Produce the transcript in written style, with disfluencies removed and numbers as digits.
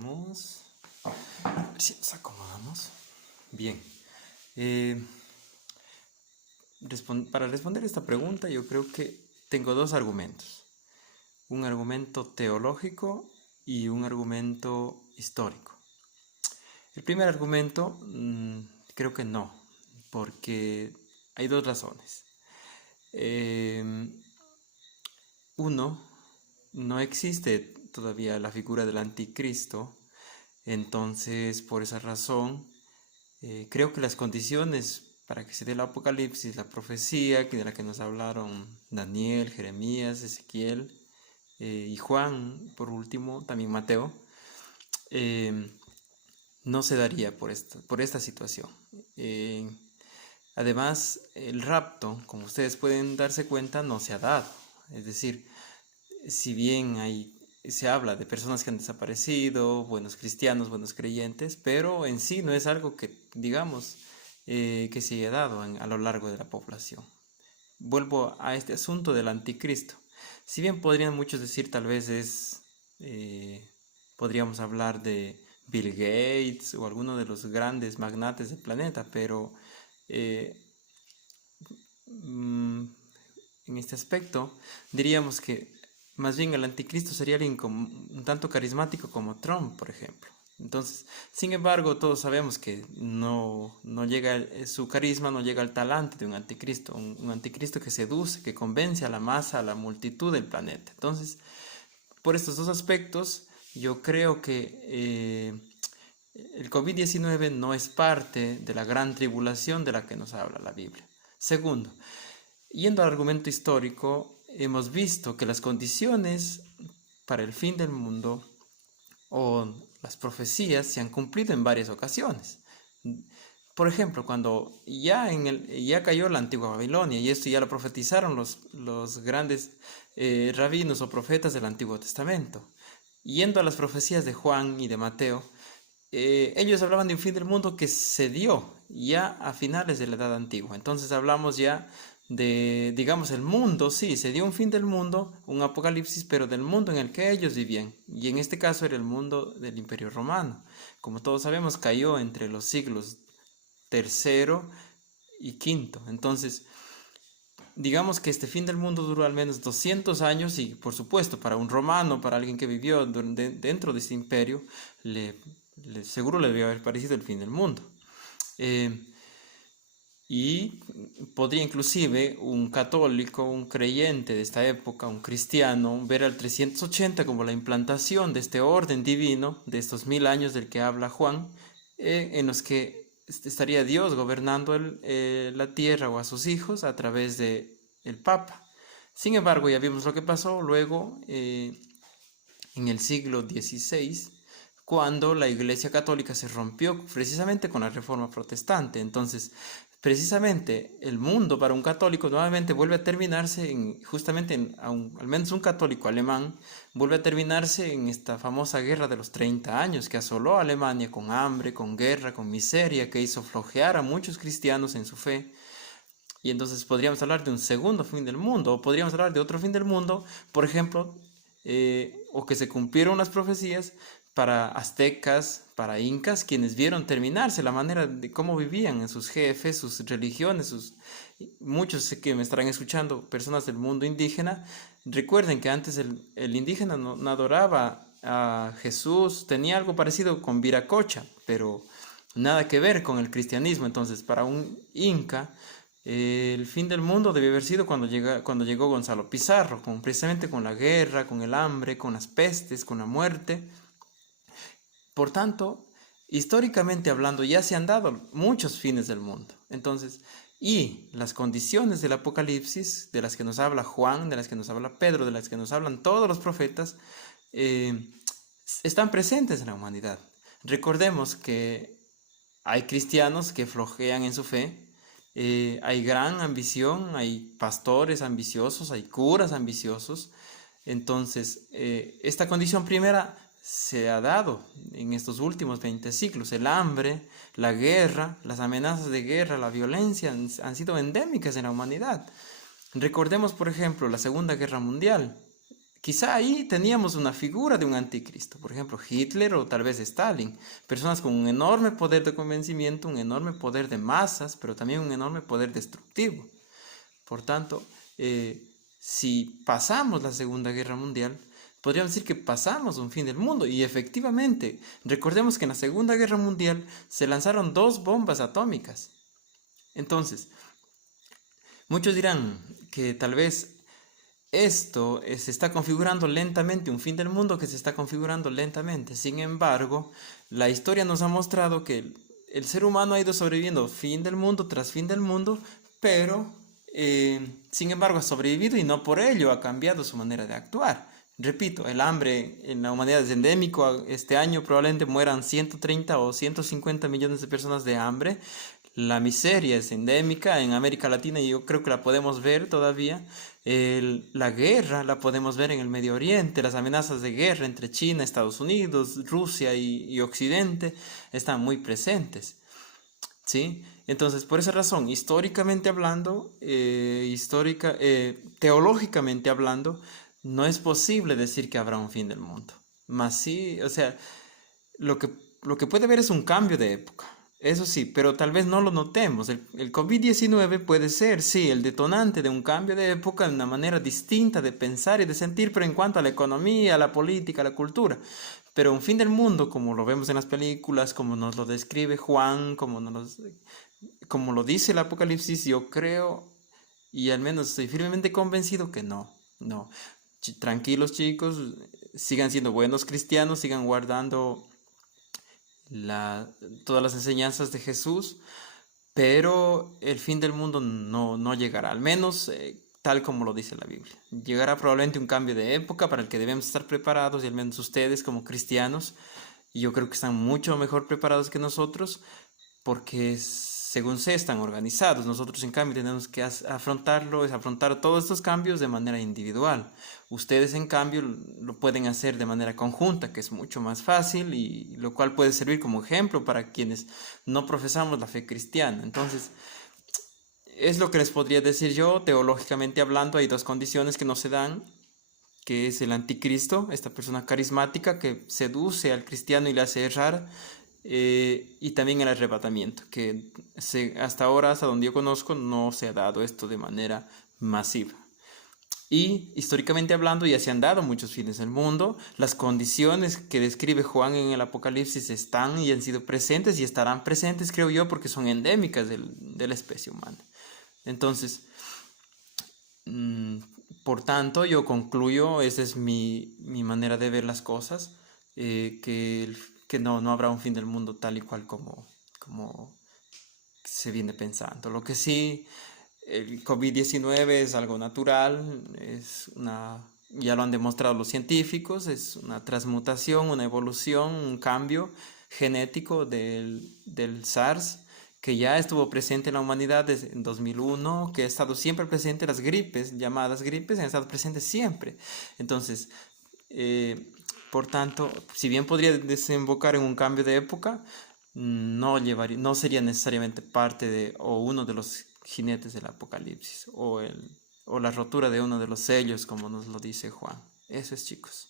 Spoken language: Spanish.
Veamos. A ver si nos acomodamos. Bien. Para responder esta pregunta, yo creo que tengo dos argumentos. Un argumento teológico y un argumento histórico. El primer argumento, creo que no, porque hay dos razones. Uno, no existe todavía la figura del anticristo, entonces por esa razón creo que las condiciones para que se dé el apocalipsis, la profecía de la que nos hablaron Daniel, Jeremías, Ezequiel y Juan, por último, también Mateo, no se daría por esta situación. Además, el rapto, como ustedes pueden darse cuenta, no se ha dado. Es decir, si bien se habla de personas que han desaparecido, buenos cristianos, buenos creyentes, pero en sí no es algo que, digamos, que se haya dado a lo largo de la población. Vuelvo a este asunto del anticristo. Si bien podrían muchos decir, tal vez podríamos hablar de Bill Gates o alguno de los grandes magnates del planeta, pero en este aspecto diríamos que más bien el anticristo sería alguien un tanto carismático como Trump, por ejemplo. Entonces, sin embargo, todos sabemos que no llega su carisma, no llega al talante de un anticristo, un anticristo que seduce, que convence a la masa, a la multitud del planeta. Entonces, por estos dos aspectos, yo creo que el COVID-19 no es parte de la gran tribulación de la que nos habla la Biblia. Segundo, yendo al argumento histórico, hemos visto que las condiciones para el fin del mundo o las profecías se han cumplido en varias ocasiones. Por ejemplo, cuando ya cayó la antigua Babilonia, y esto ya lo profetizaron los grandes rabinos o profetas del Antiguo Testamento. Yendo a las profecías de Juan y de Mateo, ellos hablaban de un fin del mundo que se dio ya a finales de la Edad Antigua. Entonces hablamos ya de, digamos, el mundo, sí, se dio un fin del mundo, un apocalipsis, pero del mundo en el que ellos vivían. Y en este caso era el mundo del Imperio Romano. Como todos sabemos, cayó entre los siglos III y V. Entonces, digamos que este fin del mundo duró al menos 200 años y, por supuesto, para un romano, para alguien que vivió dentro de este imperio, seguro le debió haber parecido el fin del mundo. Y podría inclusive un católico, un creyente de esta época, un cristiano, ver al 380 como la implantación de este orden divino, de estos 1000 años del que habla Juan, en los que estaría Dios gobernando la tierra o a sus hijos a través de el Papa. Sin embargo, ya vimos lo que pasó luego en el siglo XVI, cuando la Iglesia Católica se rompió precisamente con la Reforma Protestante. Entonces, precisamente el mundo para un católico nuevamente vuelve a terminarse al menos un católico alemán vuelve a terminarse en esta famosa guerra de los 30 años que asoló a Alemania con hambre, con guerra, con miseria, que hizo flojear a muchos cristianos en su fe. Y entonces podríamos hablar de un segundo fin del mundo, o podríamos hablar de otro fin del mundo, por ejemplo, o que se cumplieron las profecías para aztecas, para incas, quienes vieron terminarse la manera de cómo vivían en sus jefes, sus religiones, muchos que me estarán escuchando, personas del mundo indígena, recuerden que antes el indígena no adoraba a Jesús, tenía algo parecido con Viracocha, pero nada que ver con el cristianismo. Entonces, para un inca, el fin del mundo debió haber sido cuando llegó Gonzalo Pizarro, precisamente con la guerra, con el hambre, con las pestes, con la muerte. Por tanto, históricamente hablando, ya se han dado muchos fines del mundo. Entonces, y las condiciones del Apocalipsis, de las que nos habla Juan, de las que nos habla Pedro, de las que nos hablan todos los profetas, están presentes en la humanidad. Recordemos que hay cristianos que flojean en su fe, hay gran ambición, hay pastores ambiciosos, hay curas ambiciosos. Entonces, esta condición primera se ha dado en estos últimos 20 siglos. El hambre, la guerra, las amenazas de guerra, la violencia han sido endémicas en la humanidad. Recordemos, por ejemplo, la Segunda Guerra Mundial, quizá ahí teníamos una figura de un anticristo, por ejemplo, Hitler o tal vez Stalin, personas con un enorme poder de convencimiento, un enorme poder de masas, pero también un enorme poder destructivo. Por tanto, si pasamos la Segunda Guerra Mundial, podríamos decir que pasamos un fin del mundo. Y efectivamente, recordemos que en la Segunda Guerra Mundial se lanzaron 2 bombas atómicas. Entonces, muchos dirán que tal vez esto se está configurando lentamente, un fin del mundo que se está configurando lentamente. Sin embargo, la historia nos ha mostrado que el ser humano ha ido sobreviviendo fin del mundo tras fin del mundo, pero sin embargo ha sobrevivido y no por ello ha cambiado su manera de actuar. Repito, el hambre en la humanidad es endémico. Este año probablemente mueran 130 o 150 millones de personas de hambre. La miseria es endémica en América Latina y yo creo que la podemos ver todavía. La guerra la podemos ver en el Medio Oriente. Las amenazas de guerra entre China, Estados Unidos, Rusia y Occidente están muy presentes. ¿Sí? Entonces, por esa razón, históricamente hablando, teológicamente hablando, no es posible decir que habrá un fin del mundo. Más sí, o sea, lo que, lo que puede haber es un cambio de época. Eso sí, pero tal vez no lo notemos. El COVID-19 puede ser, sí, el detonante de un cambio de época, de una manera distinta de pensar y de sentir, pero en cuanto a la economía, a la política, a la cultura. Pero un fin del mundo, como lo vemos en las películas, como nos lo describe Juan, como lo dice el Apocalipsis, yo creo y al menos estoy firmemente convencido que no, no. Tranquilos chicos, sigan siendo buenos cristianos, sigan guardando todas las enseñanzas de Jesús, pero el fin del mundo no llegará, al menos tal como lo dice la Biblia. Llegará probablemente un cambio de época para el que debemos estar preparados y al menos ustedes como cristianos, y yo creo que están mucho mejor preparados que nosotros porque según sé están organizados. Nosotros en cambio tenemos que afrontarlo, es afrontar todos estos cambios de manera individual. Ustedes en cambio lo pueden hacer de manera conjunta, que es mucho más fácil y lo cual puede servir como ejemplo para quienes no profesamos la fe cristiana. Entonces, es lo que les podría decir yo, teológicamente hablando, hay 2 condiciones que no se dan, que es el anticristo, esta persona carismática que seduce al cristiano y le hace errar, y también el arrebatamiento, que hasta ahora, hasta donde yo conozco, no se ha dado esto de manera masiva. Y históricamente hablando ya se han dado muchos fines del mundo, las condiciones que describe Juan en el Apocalipsis están y han sido presentes y estarán presentes, creo yo, porque son endémicas de la especie humana. Entonces, por tanto, yo concluyo, esa es mi manera de ver las cosas, que no habrá un fin del mundo tal y cual como se viene pensando. Lo que sí, el COVID-19 es algo natural, ya lo han demostrado los científicos, es una transmutación, una evolución, un cambio genético del SARS, que ya estuvo presente en la humanidad desde en 2001, que ha estado siempre presente. Las gripes, llamadas gripes, han estado presentes siempre. Entonces, por tanto, si bien podría desembocar en un cambio de época, no sería necesariamente parte o uno de los jinetes del Apocalipsis o la rotura de uno de los sellos, como nos lo dice Juan. Eso es, chicos.